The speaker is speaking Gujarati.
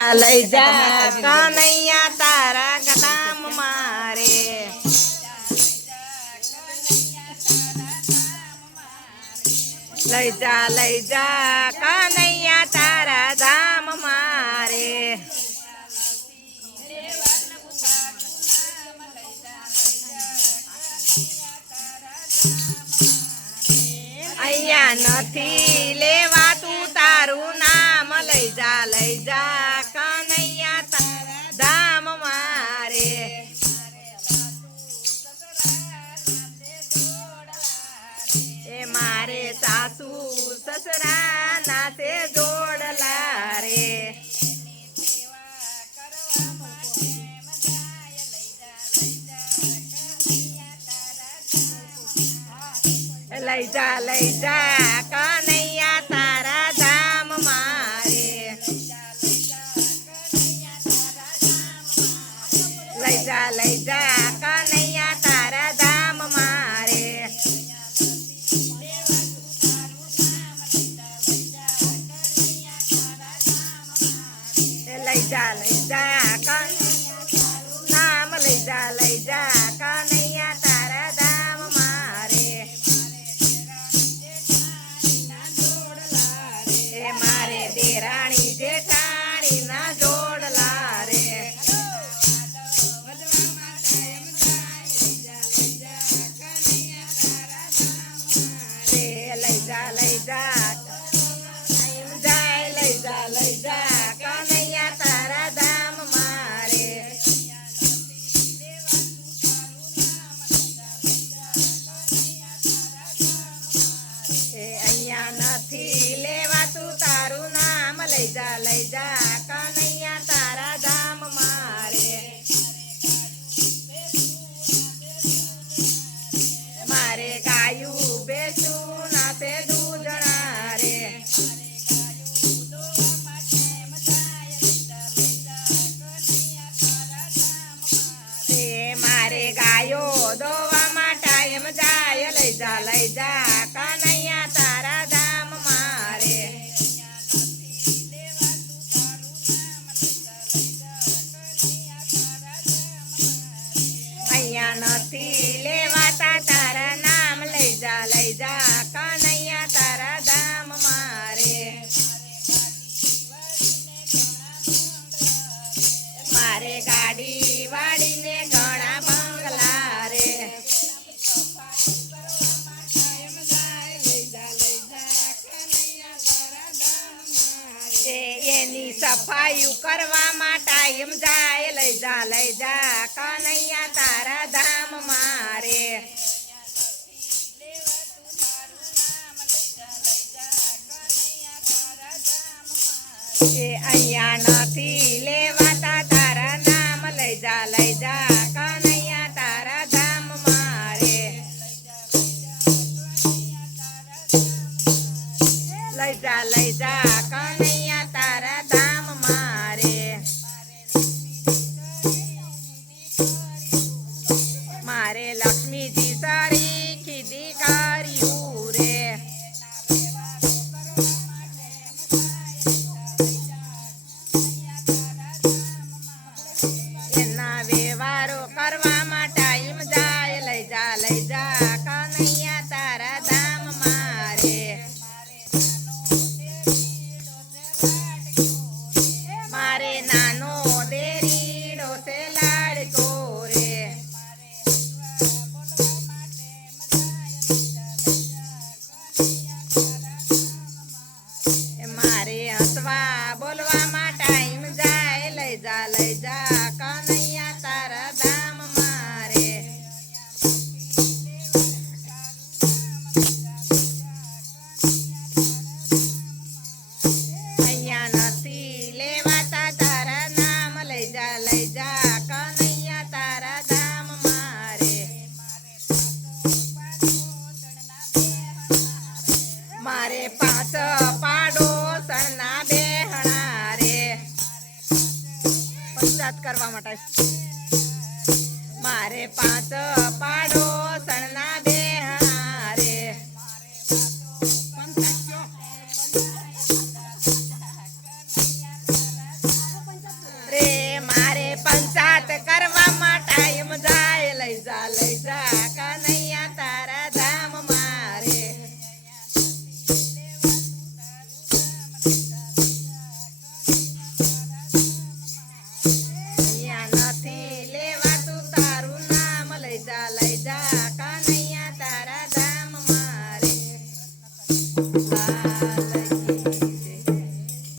લઈ જા કનૈયા તારા ગામ મારે લઈ જા કનૈયા તારા ધામ મારે અહીંયા નથી લેવાતું તારું નામ લઈ જા કનૈયા તારા ધામ મારે એ મારે સાસુ સસરા નાસે જોડલા રે લઈ જા કનૈયા તારા ધામ મારે લઈ જા કનૈયા તારા ધામ મારે લઈ જા નામ લઈ જા કનૈયા તારા ધામ મારે એ મારે દેરાણી જેઠાણી ના જોડલા રે લઈ જા કનૈયા તારા ધામ મારે એ અહીંયા નથી લેવાતું તારું નામ લઈ જા કનૈયા તારા ધામ મારે મારે ગાયું બેસું નાસે દૂધણા રે મારે ગાયો દોવા માટે એમ જાય લઈ જા કનૈયા તારા ધામ મારે અહીંયા નથી લેવાતા તારા નામ લઈ જા કનૈયા તારા ધામ મારે મારે ગાડી વાડીને ઘણા બંગલા રે એની સફાઈ કરવા માટે એમ જાય લઈ જા કનૈયા તારા ધામ મારે એ અહીંયા નથી લેવાતા તારા નામ લઈ જા કનૈયા તારા ધામ મારે લઈ જા કનૈયા તારા ધામ મારે મારે લક્ષ્મીજી સારી ખીદી કર્યું રે એના વ્યવહારો કરવા માટે ટાઈમ જાય લઈ જા કનૈયા તારા ધામ મારે મારે નાનો દેરીડો છે લાડકો રે મારે હસવા બોલવા માટે ટાઈમ જાય લઈ જા કનૈયા તારા ધામ મારે અહીંયા નથી લેવાતા તારા નામ લઈ જા કનૈયા તારા ધામ મારે મારે પાંચ પાડો સરના બેહણા રે પંચાયત કરવા માટે મારે પાંચ પાડો સરના બેહણા રે જા